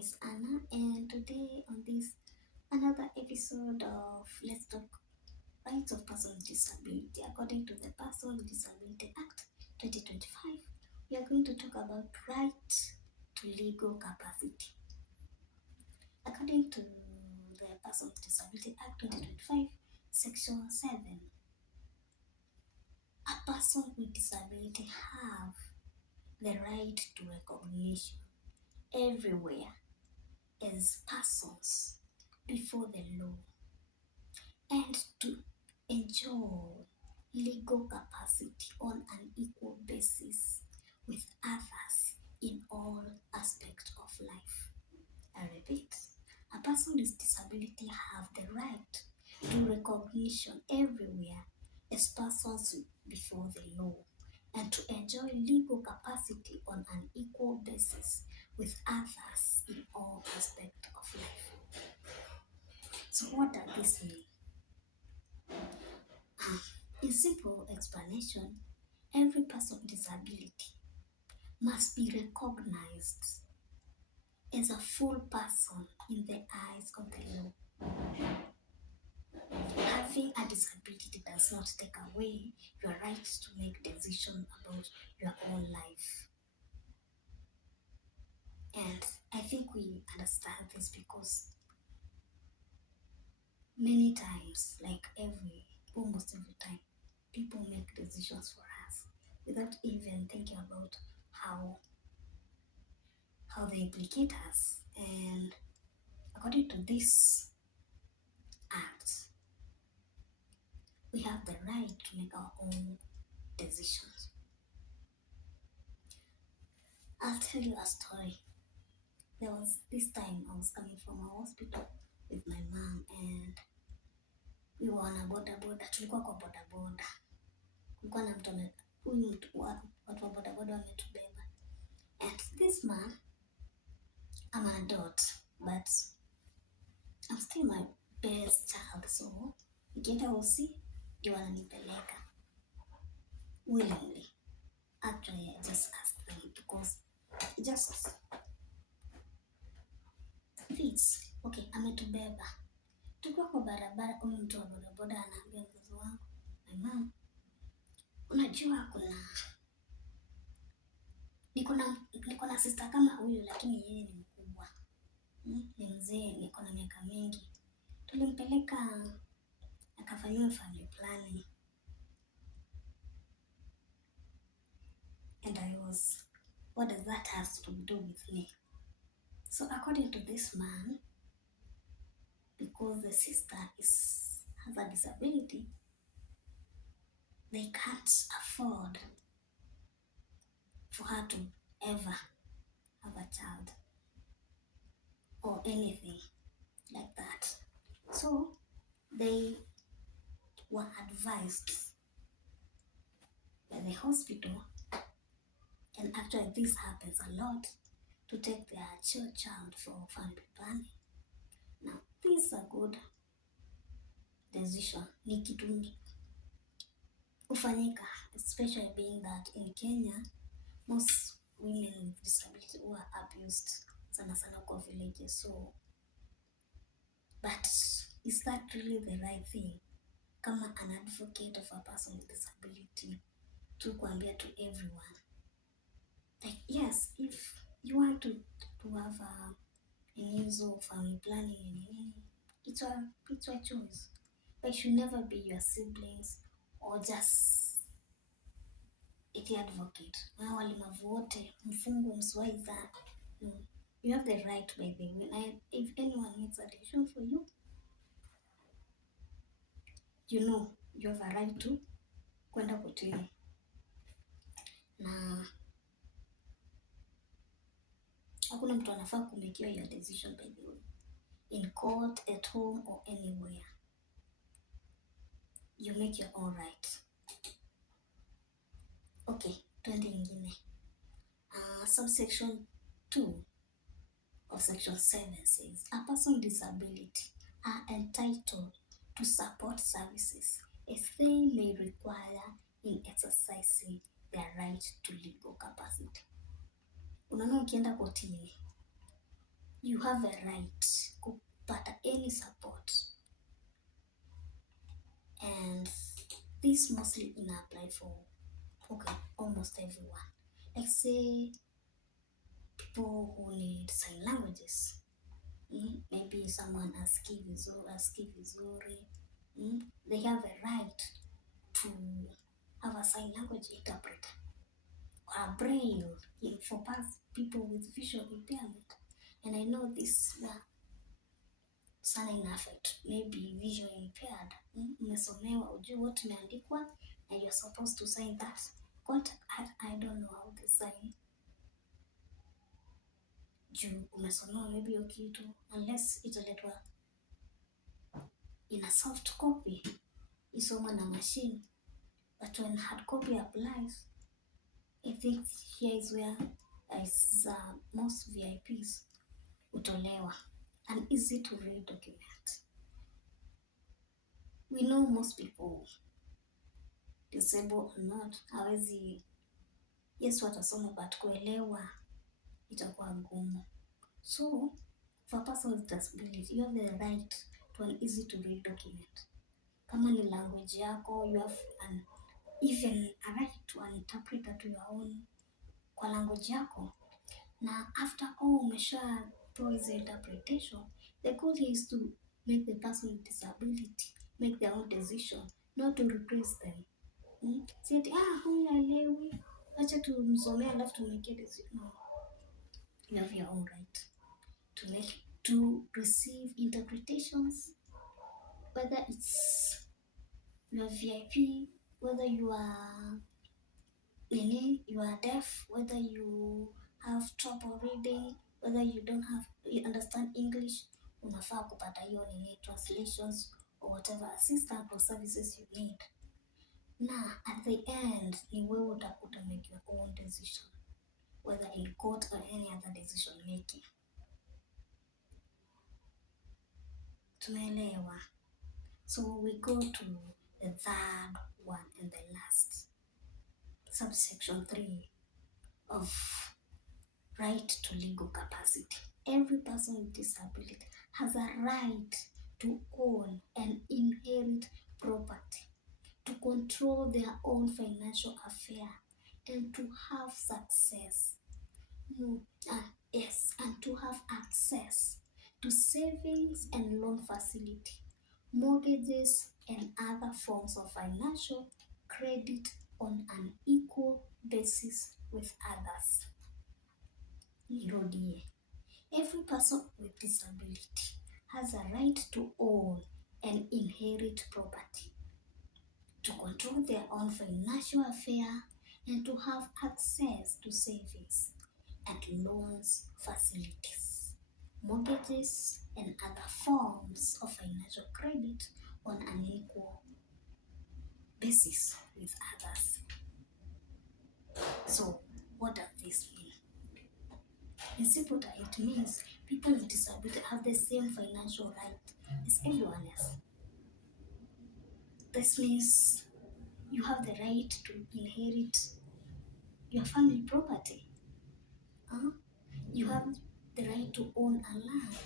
is Anna, and today on this another episode of Let's Talk Rights of Persons with Disability. According to the Person with Disability Act 2025, we are going to talk about right to legal capacity. According to the Person with Disability Act 2025, Section 7, a person with disability have the right to recognition everywhere as persons before the law and to enjoy legal capacity on an equal basis with others in all aspects of life. I repeat, a person with disability have the right to recognition everywhere as persons before the law and to enjoy legal capacity on an equal basis with others in all aspects of life. So what does this mean? In simple explanation, every person with disability must be recognized as a full person in the eyes of the law. Having a disability does not take away your right to make decisions about your own life. And I think we understand this because many times, almost every time, people make decisions for us without even thinking about how they implicate us. And according to this act, we have the right to make our own decisions. I'll tell you a story. There was this time I was coming from a hospital with my mom and we were on a bodaboda. Tulikuwa kwa bodaboda. Kulikuwa na watu wa bodaboda wametubeba. And this man, I'm an adult, but I'm still my best child. So, nikienda hosi, ndio wananipeleka willingly. Actually, I just asked them because it just fits. Okay, ametubeba. Tukiwa kwa barabara, huyu mtu wa bodaboda anaambia mzazi wangu, my mom, unajua niko na sister kama huyu, lakini yeye ni mkubwa. Ni mzee, niko na miaka mingi. Tulimpeleka akafanyiwa family planning. And I was, what does that have to do with me? So according to this man, because the sister has a disability, they can't afford for her to ever have a child or anything like that. So they were advised by the hospital, and actually this happens a lot, to take their child for family planning. Now, this is a good decision. Ni kitu kufanyika, especially being that in Kenya, most women with disability who are abused sana kwa villages. So, but is that really the right thing? Kama an advocate of a person with disability, to kuambia to everyone, like, yes, if you want to have a hizo family planning, it's a choice, but it should never be your siblings or just iti advocate. Walemavu wote mfungu mswaiza. No. You have the right, by the way. If anyone needs a decision for you, you know you have a right to kwenda kotini. Na hakuna mtu anafaa kumekiwa your decision, by the way. In court, at home, or anywhere. You make your own right. Okay, twende ingine. Subsection 2 of Section 7 says, a person with disability are entitled to support services as they may require in exercising their right to legal capacity. Unaona ukienda kotini, you have a right kupata any support, and this mostly in apply for almost everyone. Like say people who need sign languages. Maybe someone aski vizuri, they have a right to have a sign language interpreter or a braille for people with visual impairment. And I know this sana ina affect maybe visual impaired. Umesomewa ujue what imeandikwa and you're supposed to sign that. What I don't know how to sign. Juu umesomewa maybe hiyo kitu unless italetwa in a soft copy isoma na machine, but when hard copy applies, I think here is where most VIPs utolewa. An easy to read document. We know most people, disabled or not, hawezi, yes watasoma but kuelewa itakuwa ngumu. So for a person with disability, you have the right to an easy to read document. Kama ni language yako, you have even a right to an interpreter to your own kwa language yako. Na after all umesha toa hizo interpretation, the goal is to make the person with disability make their own decision, not to replace them. Si ati huyu haelewi, acha tumsomee alafu tumwekee decision. No. You have your own right to receive interpretations, whether it's your VIP, whether you are deaf, whether you have trouble reading, whether you understand English, unafaa kupata hiyo translations or whatever assistance or services you need. Na at the end ni wewe utakuta make your own decision, whether in court or any other decision making. Tumeelewa? So we go to the third one and the last, subsection 3 of right to legal capacity. Every person with disability has a right to own and inherit property, to control their own financial affairs, and to have success. And to have access to savings and loan facility, mortgages, and other forms of financial credit on an equal basis with others. Nirudie. Every person with disability has a right to own and inherit property, to control their own financial affairs, and to have access to savings and loans facilities, mortgages, and other forms of financial credit on an equal basis with others. So, what does this mean? In simple terms, it means people with disability have the same financial right as everyone else. This means you have the right to inherit your family property. You have the right to own a land,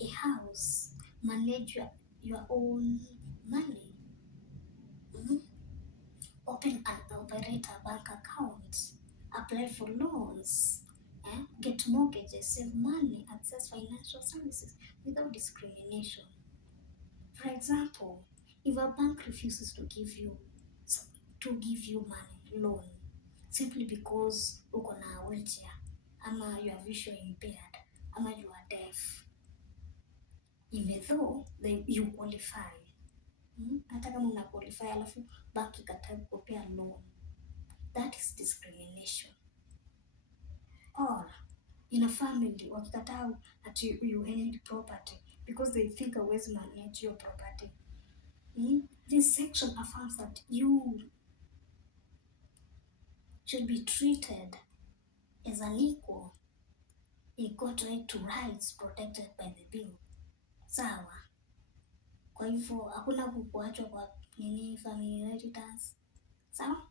a house, manage your own money, open and operate a bank account, apply for loans, get mortgages, save money, access financial services without discrimination. For example, if a bank refuses to give you money, loan, simply because uko na wheelchair, ama you are visually impaired, ama you are deaf, even though you qualify, hata kama una qualify alafu bank ikataa kukupea loan, that is discrimination. Or in a family wakikataa that you inherit property because they think hauwezi manage your property. This section affirms that you should be treated as an equal right to rights protected by the bill. Sawa. Kwa hivyo hakuna kukuachwa kwa family inheritance. Sawa?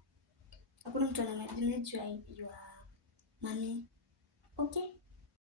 Hakuna mtu ana manage your money. Okay?